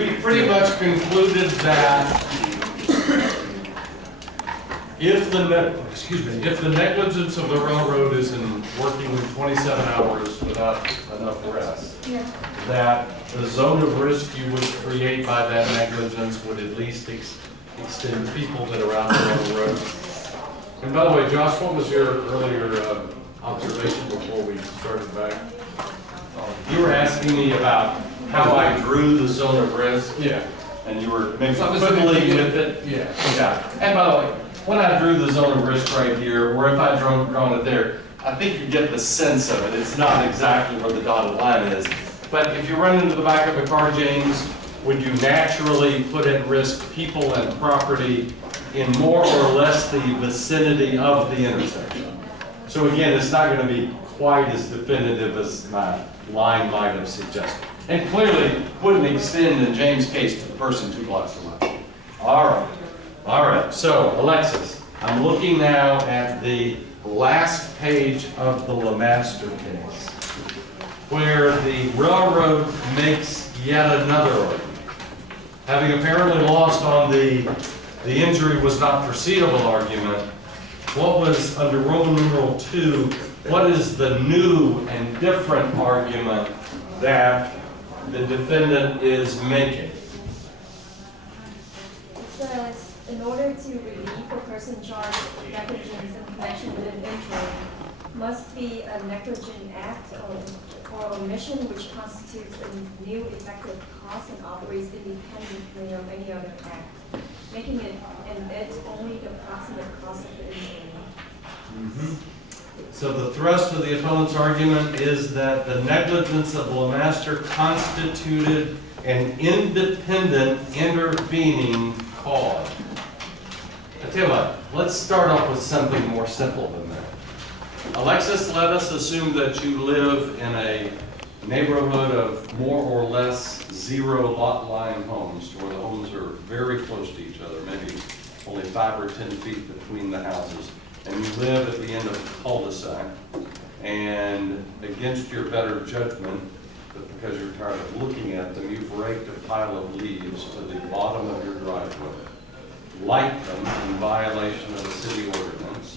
we pretty much concluded that if the negligence of the railroad is in working 27 hours without enough rest, that the zone of risk you would create by that negligence would at least extend people that are out there on the road. And by the way, Josh, what was your earlier observation before we started back? You were asking me about how I drew the zone of risk. Yeah. And you were maybe fiddling with it. Yeah. Yeah. And by the way, when I drew the zone of risk right here, or if I drawn it there, I think you get the sense of it. It's not exactly where the dotted line is. But if you run into the back of a car, James, would you naturally put at risk people and property in more or less the vicinity of the intersection? So again, it's not going to be quite as definitive as my line might have suggested. And clearly wouldn't extend in James' case to the person 2 blocks away. All right. All right. So, Alexis, I'm looking now at the last page of the LeMaster case, where the railroad makes yet another argument. Having apparently lost on the injury was not foreseeable argument, what was under Roman numeral 2, what is the new and different argument that the defendant is making? It says, in order to relieve a person charged with negligence in connection with an injury, must be a negligent act or omission which constitutes a new effective cause and operates independently of any other act, making it and it only the proximate cause of the injury. Mm-hmm. So the thrust of the opponent's argument is that the negligence of LeMaster constituted an independent intervening cause. I tell you what, let's start off with something more simple than that. Alexis, let us assume that you live in a neighborhood of more or less 0 lot line homes, where the homes are very close to each other, maybe only 5 or 10 feet between the houses. And you live at the end of a cul-de-sac, and against your better judgment, but because you're tired of looking at them, you've raked a pile of leaves to the bottom of your driveway, light them in violation of the city ordinance,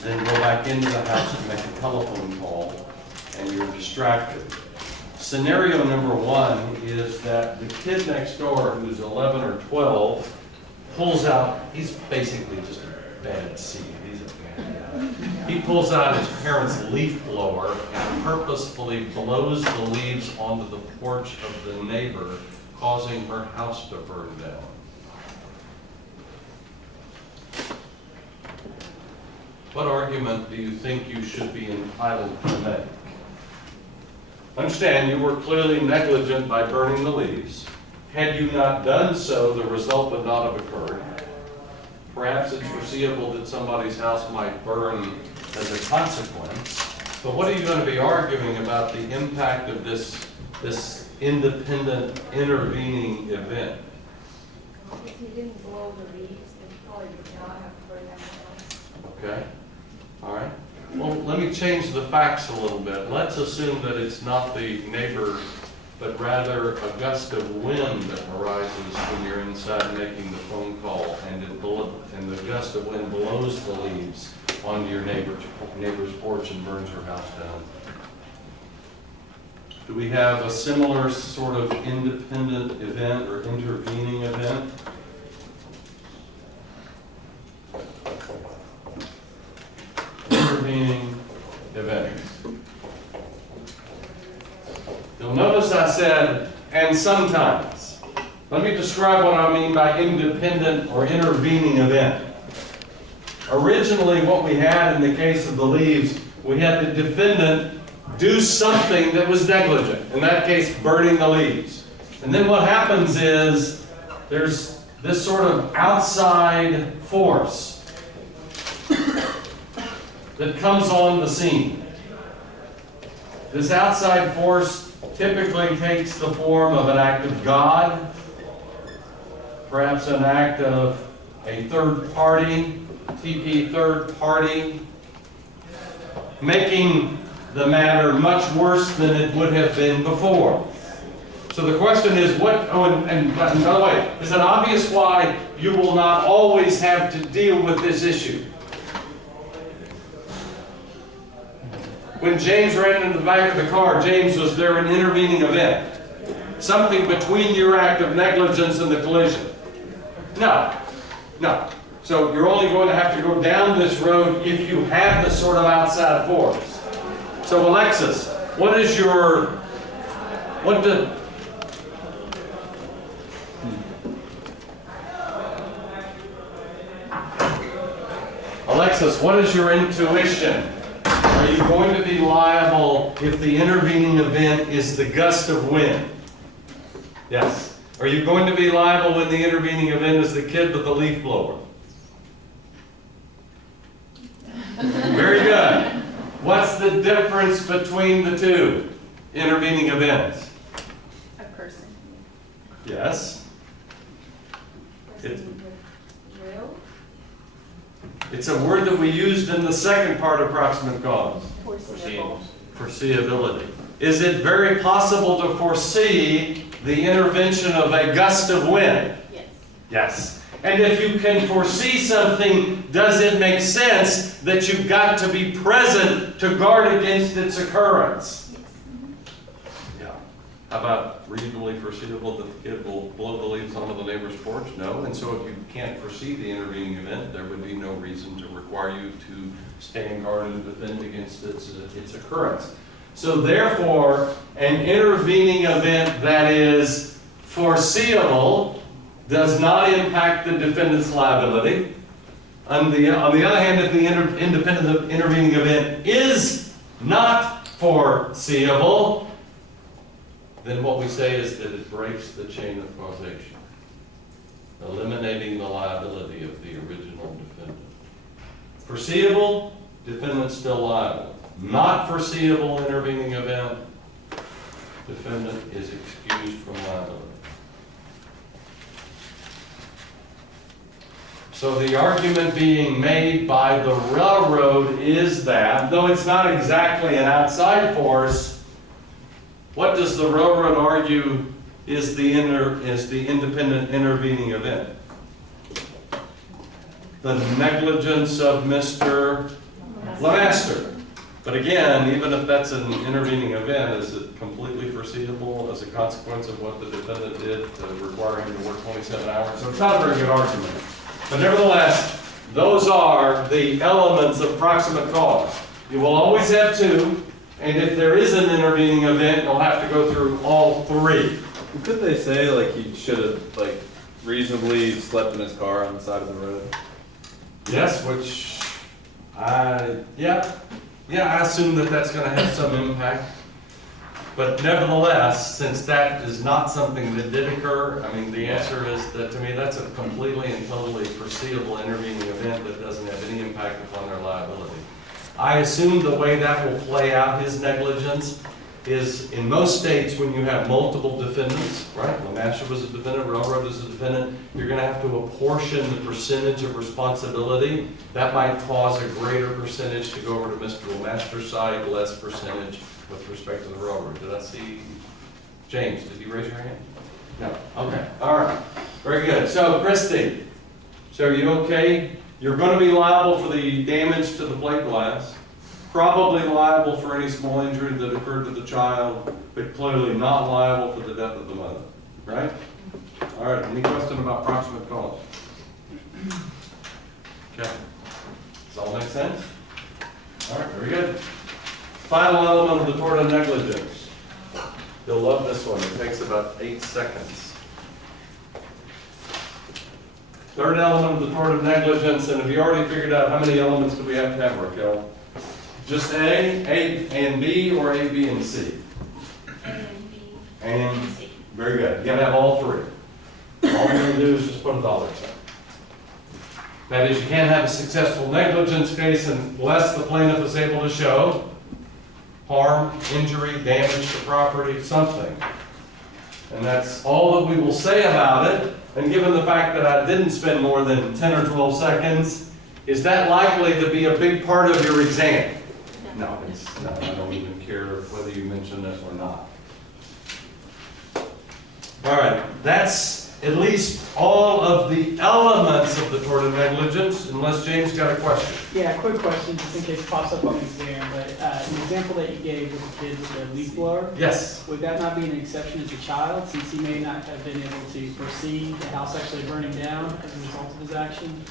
then go back into the house and make a telephone call, and you're distracted. Scenario number 1 is that the kid next door, who's 11 or 12, pulls out, he's basically just a bad seed. He pulls out his parents' leaf blower and purposefully blows the leaves onto the porch of the neighbor, causing her house to burn down. What argument do you think you should be entitled to make? Understand, you were clearly negligent by burning the leaves. Had you not done so, the result would not have occurred. Perhaps it's foreseeable that somebody's house might burn as a consequence. But what are you going to be arguing about the impact of this independent intervening event? If he didn't blow the leaves, then probably would not have burned that house. Okay. All right. Well, let me change the facts a little bit. Let's assume that it's not the neighbor, but rather a gust of wind that arises when you're inside making the phone call, and the gust of wind blows the leaves onto your neighbor's porch and burns your house down. Do we have a similar sort of independent event or intervening event? Intervening event. You'll notice I said, and sometimes. Let me describe what I mean by independent or intervening event. Originally, what we had in the case of the leaves, we had the defendant do something that was negligent. In that case, burning the leaves. And then what happens is, there's this sort of outside force that comes on the scene. This outside force typically takes the form of an act of God, perhaps an act of a third party, TP third party, making the matter much worse than it would have been before. So the question is, what, oh, and by the way, is it obvious why you will not always have to deal with this issue? When James ran into the back of the car, James, was there an intervening event? Something between your act of negligence and the collision? No. No. So you're only going to have to go down this road if you have this sort of outside force. So Alexis, what is your, what the, Alexis, what is your intuition? Are you going to be liable if the intervening event is the gust of wind? Yes. Are you going to be liable when the intervening event is the kid with the leaf blower? Very good. What's the difference between the two intervening events? A person. Yes. Will? It's a word that we used in the second part of proximate cause. Foreseeable. Foreseeability. Is it very possible to foresee the intervention of a gust of wind? Yes. Yes. And if you can foresee something, does it make sense that you've got to be present to guard against its occurrence? Yes. Yeah. How about reasonably foreseeable that the kid will blow the leaves onto the neighbor's porch? No. And so if you can't foresee the intervening event, there would be no reason to require you to stand guard and defend against its occurrence. So therefore, an intervening event that is foreseeable does not impact the defendant's liability. On the other hand, if the intervening event is not foreseeable, then what we say is that it breaks the chain of causation, eliminating the liability of the original defendant. Foreseeable, defendant still liable. Not foreseeable intervening event, defendant is excused from liability. So the argument being made by the railroad is that, though it's not exactly an outside force, what does the railroad argue is the independent intervening event? The negligence of Mr. Lemaster. But again, even if that's an intervening event, is it completely foreseeable as a consequence of what the defendant did to require him to work 27 hours? So it's not a very good argument. But nevertheless, those are the elements of proximate cause. You will always have two, and if there is an intervening event, you'll have to go through all three. Could they say like he should have like reasonably slept in his car on the side of the road? Yes, which I assume that that's going to have some impact. But nevertheless, since that is not something that did occur, I mean, the answer is that to me that's a completely and totally foreseeable intervening event that doesn't have any impact upon their liability. I assume the way that will play out his negligence is in most states when you have multiple defendants, right? Lemaster was a defendant, Railroad was a defendant, you're going to have to apportion the percentage of responsibility. That might cause a greater percentage to go over to Mr. Lemaster's side, less percentage with respect to the railroad. Did I see James? Did you raise your hand? No. Okay. All right. Very good. So Christy, so are you okay? You're going to be liable for the damage to the plate glass, probably liable for any small injury that occurred to the child, but clearly not liable for the death of the mother. Right? All right. Any question about proximate cause? Okay. Does all make sense? All right. Very good. Final element of the tort of negligence. You'll love this one. It takes about 8 seconds. Third element of the tort of negligence, and have you already figured out how many elements do we have to have, Raquel? Just A and B, or A, B, and C? A and B. And C. very good. You gotta have all three. All you're gonna do is just put a dollar sign. That is, you can't have a successful negligence case unless the plaintiff is able to show harm, injury, damage to property, something. And that's all that we will say about it. And given the fact that I didn't spend more than 10 or 12 seconds, is that likely to be a big part of your exam? No, I don't even care whether you mention it or not. All right, that's at least all of the elements of the tort of negligence, unless James got a question. Yeah, quick question, just in case it pops up on the exam, but the example that you gave with the kid with the leaf blower, Yes. would that not be an exception as a child, since he may not have been able to foresee the house actually burning down as a result of his action?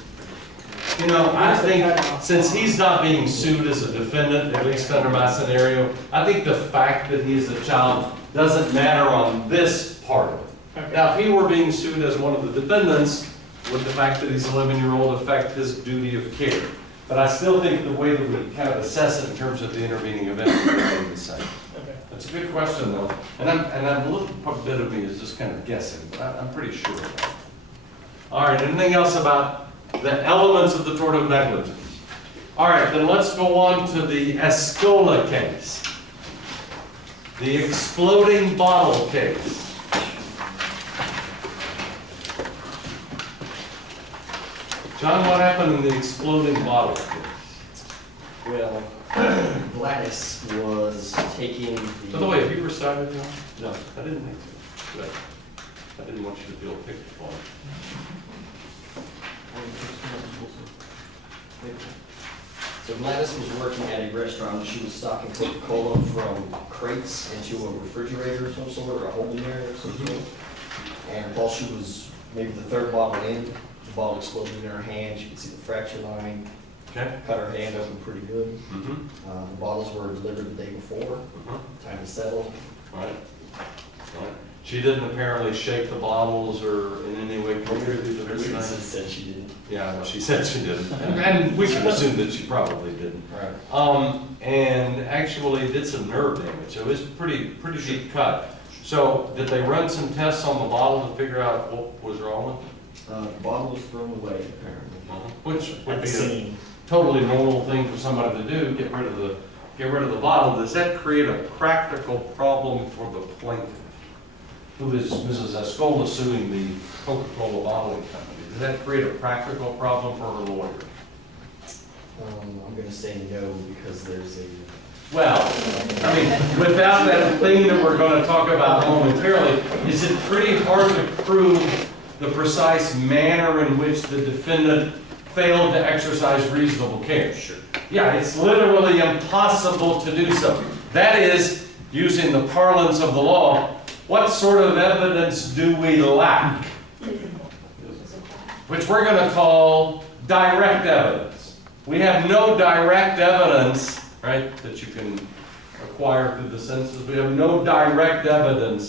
You know, I think since he's not being sued as a defendant, at least under my scenario, I think the fact that he's a child doesn't matter on this part of it. Okay. Now, if he were being sued as one of the defendants, would the fact that he's an 11-year-old affect his duty of care? But I still think the way that we kind of assess it in terms of the intervening event would remain the same. Okay. That's a good question, though. And a little bit of me is just kind of guessing, but I'm pretty sure of that. All right, anything else about the elements of the tort of negligence? All right, then let's go on to the Escola case. The exploding bottle case. John, what happened in the exploding bottle case? Well, Gladys was taking the... By the way, have you recited John? No. I didn't think so. Good. I didn't want you to feel picked upon. So Gladys was working at a restaurant. She was stocking Coca-Cola from crates into a refrigerator of some sort, or a holding area of some sort. And while she was maybe the third bottle in, the bottle exploded in her hand. She could see the fracture line. Okay. Cut her hand open pretty good. Mm-hmm. The bottles were delivered the day before. Time to settle. All right. All right. She didn't apparently shake the bottles or in any way contribute to the Witnesses business. said she did. Yeah, well, she said she didn't. And we can assume that she probably didn't. Right. And actually did some nerve damage. It was pretty deep cut. So did they run some tests on the bottle to figure out what was wrong with it? The bottle was thrown away, apparently. Which would At the be a scene. totally normal thing for somebody to do, get rid of the bottle. Does that create a practical problem for the plaintiff, who is Mrs. Escola suing the Coca-Cola bottling company? Does that create a practical problem for her lawyer? I'm gonna say no, because there's a... Well, I mean, without that thing that we're going to talk about momentarily, is it pretty hard to prove the precise manner in which the defendant failed to exercise reasonable care? Sure. Yeah, it's literally impossible to do so. That is, using the parlance of the law, what sort of evidence do we lack? Which we're going to call direct evidence. We have no direct evidence, right, that you can acquire through the senses. We have no direct evidence